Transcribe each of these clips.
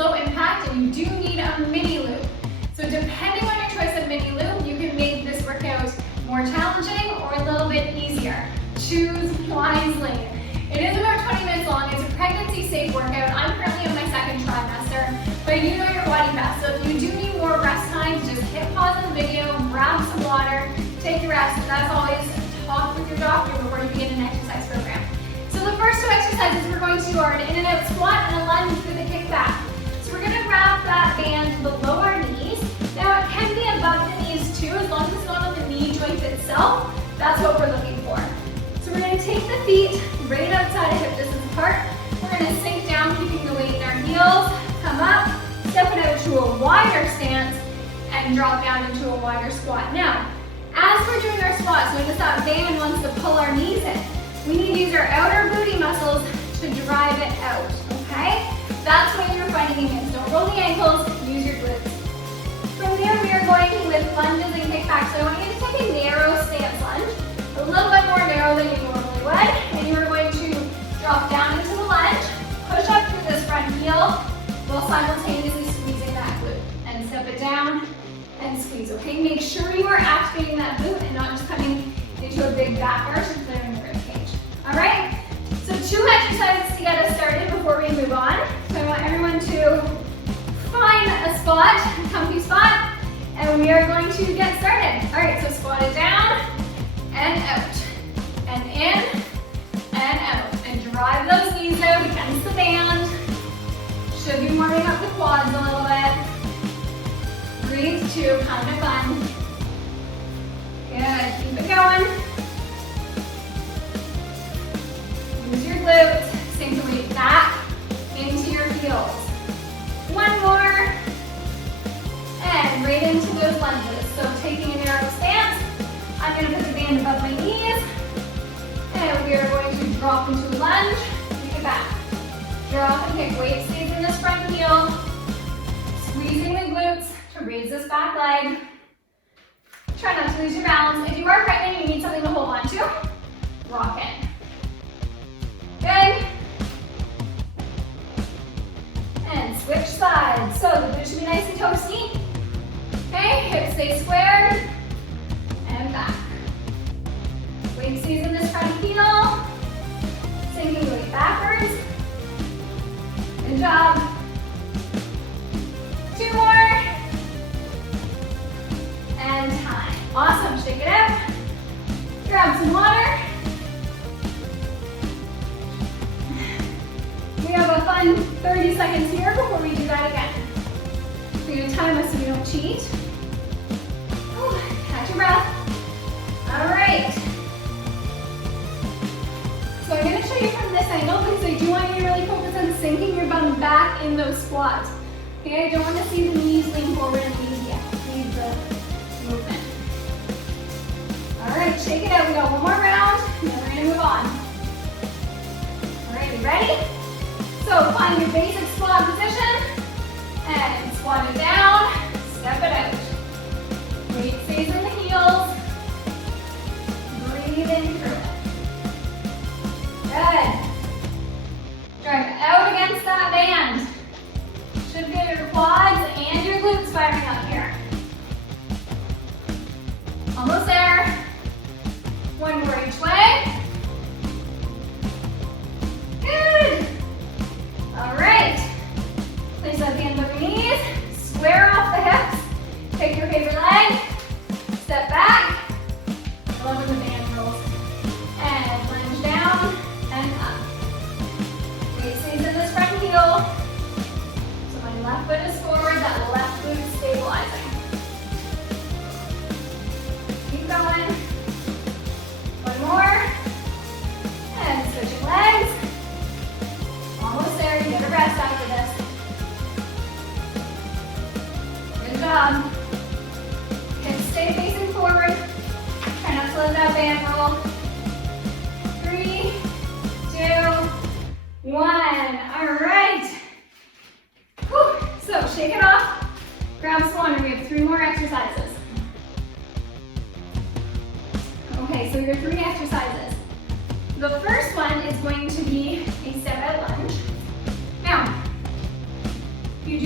low impact and you do need a mini loop. So depending on your choice of mini loop, you can make this workout more challenging or a little bit easier. Choose wisely. It is about 20 minutes long. It's a pregnancy safe workout. I'm currently in my second trimester, but you know your body best. So if you do need more rest time, just hit pause on the video, grab some water, take a rest, and that's always talk with your doctor before you begin an exercise program. So the first two exercises we're going to do are an in and out squat and a lunge with a kickback. So we're going to wrap that band below our knees. Now it can be above the knees too, as long as it's not on the knee joint itself. That's what we're looking for. So we're going to take the feet right outside of hip distance apart. We're going to sink down, keeping the weight in our heels, come up, step it out to a wider stance, and drop down into a wider squat. Now, as we're doing our squats, notice that band wants to pull our knees in. We need to use our outer booty muscles to drive it out, okay? That's when you're finding it. Don't roll the ankles, use your glutes. From there, we are going with lunges and kickbacks. So I want you to take a narrow stance lunge, a little bit more narrow than you normally would, and you are going to drop down into the lunge, push up through this front heel, while simultaneously squeezing that glute. And step it down and squeeze, okay? Make sure you are activating that glute and not just coming into a big back arch and clearing the rib cage. All right? So 2 exercises to get us started before we move on. So I want everyone to find a spot, a comfy spot, and we are going to get started. All right, so squat it down and out, and in and out, and drive those knees out against the band. Should be warming up the quads a little bit. Breathe 2, kind of fun. Good, keep it going. Use your glutes, sink the weight back into your heels. 1 more, and right into those lunges. So taking a narrow stance, I'm going to put the band above my knees, and we are going to drop into a lunge, kick it back. Drop and kick, weight stays in this front heel, squeezing the glutes to raise this back leg. Try not to lose your balance. If you are pregnant, you need something to hold on to. Rock it. Good. And switch sides. So the glutes should be nice and toasty. Okay, hips stay squared. And back. Weight stays in this front heel. Sinking the weight backwards. Good job. 2 more. And time. Awesome, shake it out. Grab some water. We have a fun 30 seconds here before we do that again. We're going to time us so we don't cheat. Catch your breath. All right. So I'm going to show you from this angle because I do want you to really focus on sinking your bum back in those squats. Okay, I don't want to see the knees lean forward and lean yet. Leave the movement. All right, shake it out. We got 1 more round, and then we're going to move on. All right, you ready? So find your basic squat position, and squat it down, step it out. Weight stays in the heels. Breathe in through it. Good. Drive out against that band. Should get your quads and your glutes firing up here. Almost there. 1 more each way. Good. All right. Place that band on your knees. Square off the hips. Take your favorite leg. Step back. I love when the band rolls. And lunge down and up. Weight stays in this front heel. So my left foot is forward, that left glute is stabilizing. Keep going. 1 more. And switching legs. Almost there, you get a rest after this. Good job. Hips stay facing forward. Try not to let that band roll. 3, 2, 1. All right. Whew. So shake it off. Grab some water. We have 3 more exercises. Okay, so your 3 exercises. The first one is going to be a step out lunge. Now, if you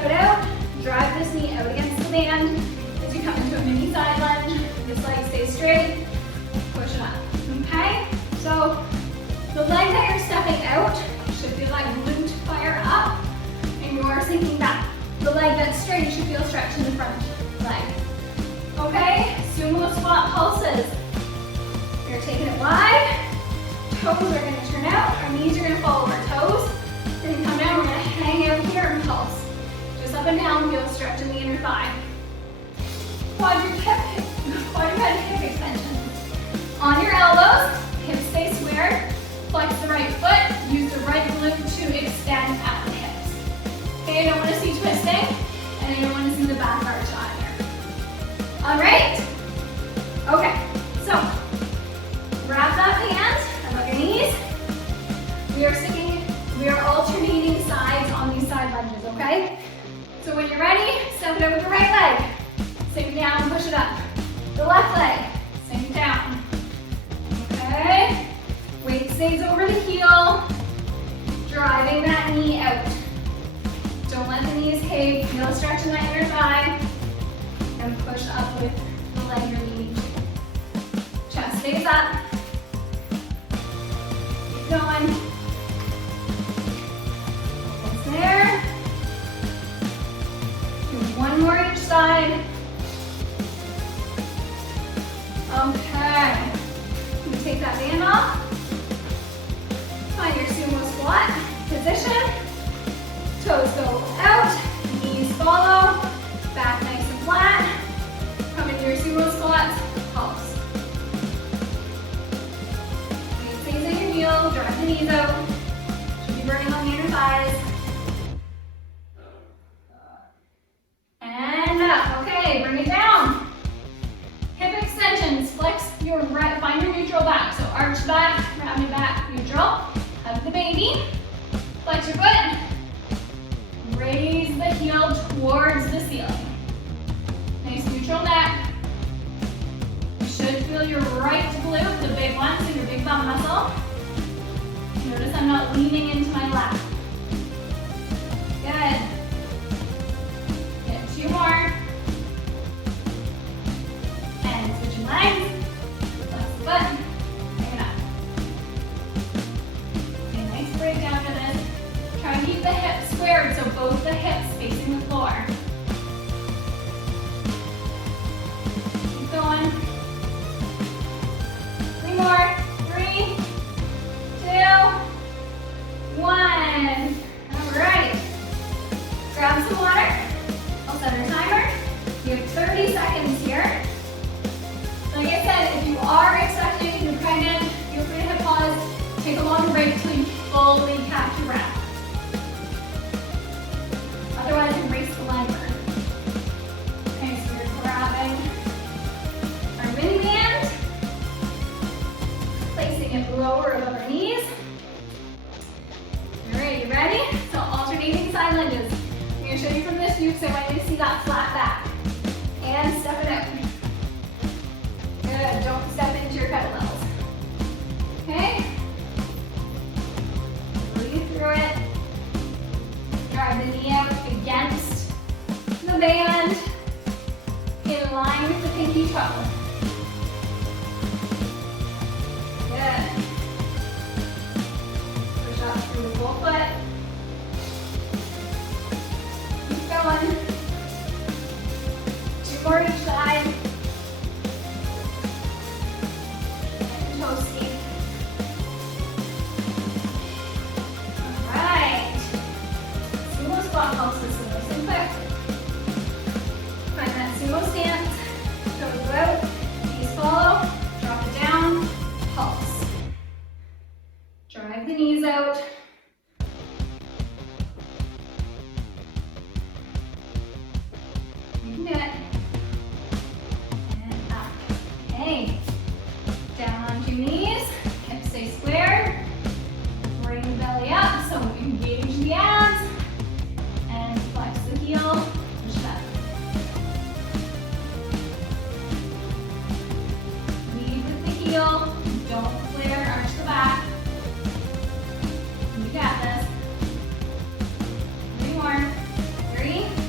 step it out, drive this knee out against the band as you come into a mini side lunge. This leg stays straight, push it up, okay? So the leg that you're stepping out should feel like glute fire up, and you are sinking back. The leg that's straight should feel stretch in the front leg. Okay, sumo squat pulses. You're taking it wide, toes are gonna turn out, our knees are gonna follow our toes. We're gonna come down, we're gonna hang out here and pulse. Just up and down, feel stretch in the inner thigh. Quadruped hip extensions. On your elbows, hips stay squared. Flex the right foot, use the right glute to extend at the hips. Okay, I don't want to see twisting, and I don't want to see the back arch on here. All right? Okay, so grab that hand above your knees. We are alternating sides on these side lunges, okay? So when you're ready, step it over the right leg. Sink down, push it up. The left leg, sink down. Okay? Weight stays over the heel, driving that knee out. Don't let the knees cave, feel stretch in that inner thigh, and push up with the leg you're leaning to. Chest stays up. Keep going. Almost there. Do one more each side. Okay. You take that band off. Find your sumo squat position. Toes go out, knees follow, back nice and flat. Come into your sumo squats, pulse. Weight stays at your heel, drive the knees out. Should be burning on the inner thighs. And up, okay, bring it down. Hip extensions, flex your right, find your neutral back. So arch back, round it back, neutral. Hug the baby, flex your foot. Raise the heel towards the ceiling. Nice neutral neck. You should feel your right glute, the big one, so your big thumb muscle. Notice I'm not leaning into my lap. Good. Get 2 more. And switching legs. Flex the foot. Bring it up. Okay, nice breakdown for this. Try and keep the hips squared, so both the hips facing the floor. Keep going. 3 more. 3, 2, 1. All right. Grab some water. I'll set a timer. You have 30 seconds here. Like I said, if you are expecting, you're pregnant, feel free to hit pause. Take a long break till you fully catch your breath. Otherwise, erase the line burn. Okay, so we're grabbing our mini band, placing it lower above our knees. All right, you ready? So alternating side lunges. I'm going to show you from this view because I want you to see that flat back. And step it out. Good, don't step into your kettlebells. Okay? Breathe through it. Drive the knee out against the band, in line with the pinky toe. Good. Push up through the full foot. Keep going. 2 more each side. And toe ski. Squat pulses, so nice and quick. Find that sumo stance, toes go out, knees follow, drop it down, pulse. Drive the knees out. You can do it. And up. Okay. Down onto your knees, hips stay squared. Bring the belly up, so engage the abs. Flex the heel, push it up. Lead with the heel, don't flare, arch the back. You got this. 3 more. 3,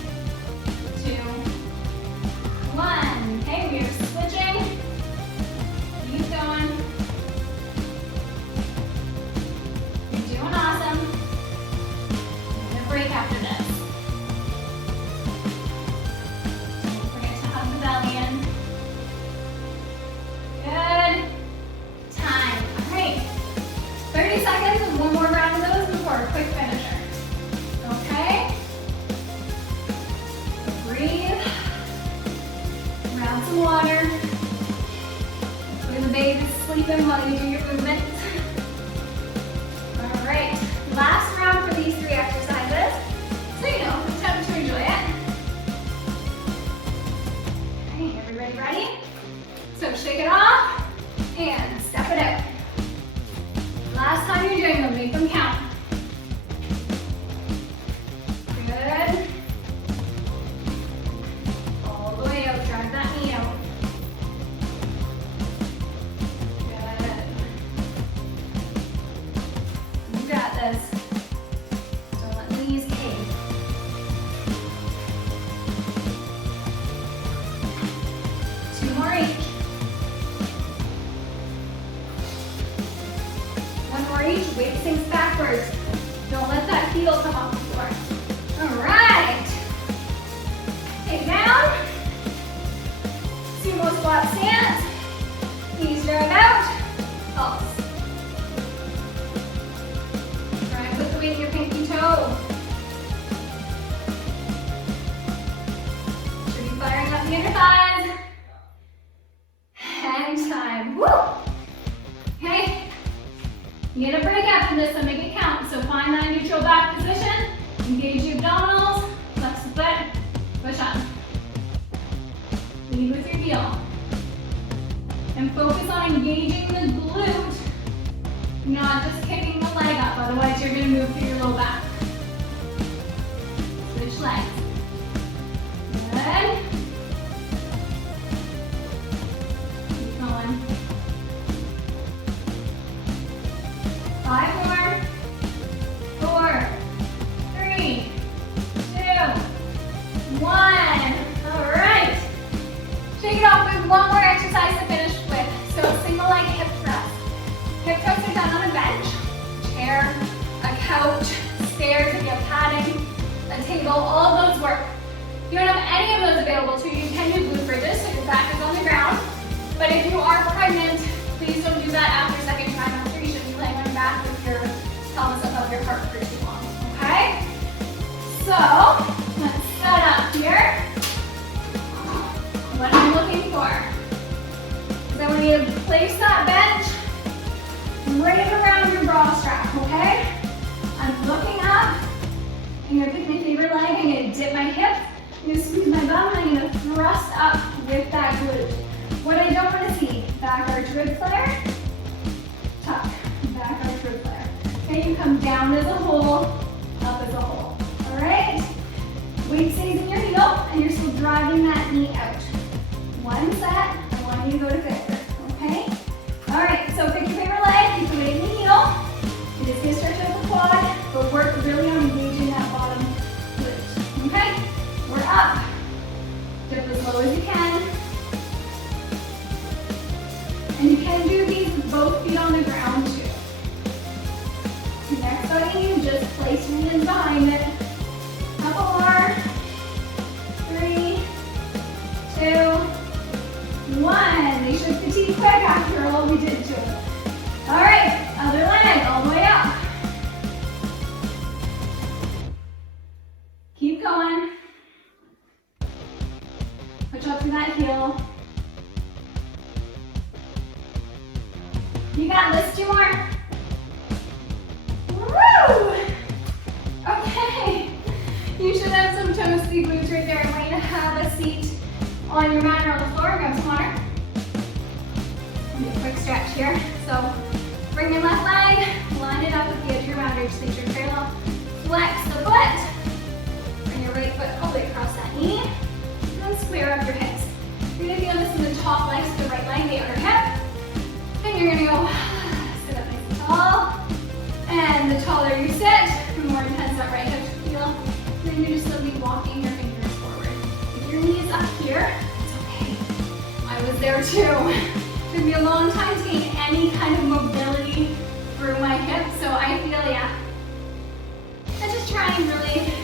water. The baby's sleeping while you do your movements. All right, last round for these 3 exercises. So you know, it's time to enjoy it. Okay, everybody ready? So shake it off and step it out. Last time you're doing them, make them count. Good. All the way out, drag that knee out. Got this. Don't let the knees cave. Two more each. One more each. Weight sinks backwards. Don't let that heel come off the floor. All right. Take it down. Sumo squat stance. Knees drag out. Pulse. With your pinky toe. Should be firing up the inner thighs. Hang time. Woo! Okay. You get a break after this, so make it count. So find that neutral back position. Engage the abdominals. Flex the foot. Push up. Lead with your heel. And focus on engaging the glute. Not just kicking the leg up, otherwise you're going to move through your low back. Switch legs. Good. Keep going. 5 more. 4, 3, 2, 1. All right. Shake it off with one more exercise to finish with. So single leg hip thrust. Hip thrusts are done on a bench, chair, a couch, stairs if you have padding, a table, all of those work. If you don't have any of those available to you, you can do glute bridges, so your back is on the ground. But if you are pregnant, please don't do that after second trimester. You shouldn't be laying on your back with your pelvis above your heart for too long, okay? So, let's set up here. What I'm looking for is I want you to place that bench right around your bra strap, okay? I'm looking up. I'm gonna pick my favorite leg. I'm gonna dip my hip. I'm gonna squeeze my bum. I'm gonna thrust up with that glute. What I don't wanna see, back arch rib flare, tuck, back arch rib flare. Okay, you come down as a whole, up as a whole, all right? Weight stays in your heel, and you're still driving that knee out. One set, I want you to go to failure, okay? All right, so pick your favorite leg, keep the weight in the heel. It is going to stretch out the quad, but work really on engaging that bottom glute, okay? We're up. Dip as low as you can. And you can do these with both feet on the ground too. Next on you, just place your hands behind it. Couple more. 3, 2, 1. They should fatigue quick after all we did to it. All right, other leg, all the way up. Keep going. Push up through that heel. You got this, 2 more. Woo! Okay. You should have some toasty glutes right there. I want you to have a seat on your mat or on the floor. Grab some water. Do a quick stretch here. So bring your left leg, line it up with the edge of your boundary. Just make sure you're parallel. Flex the foot. Bring your right foot all the way across that knee. And square up your hips. You're going to feel this in the top leg, so the right leg, the outer hip. Then you're going to go sit up nice and tall. And the taller you sit, the more intense that right hip should feel. Then you're just slowly walking your fingers forward. If your knee is up here, it's okay. I was there too. It took me a long time to gain any kind of mobility through my hip, so I feel, yeah. I just try and really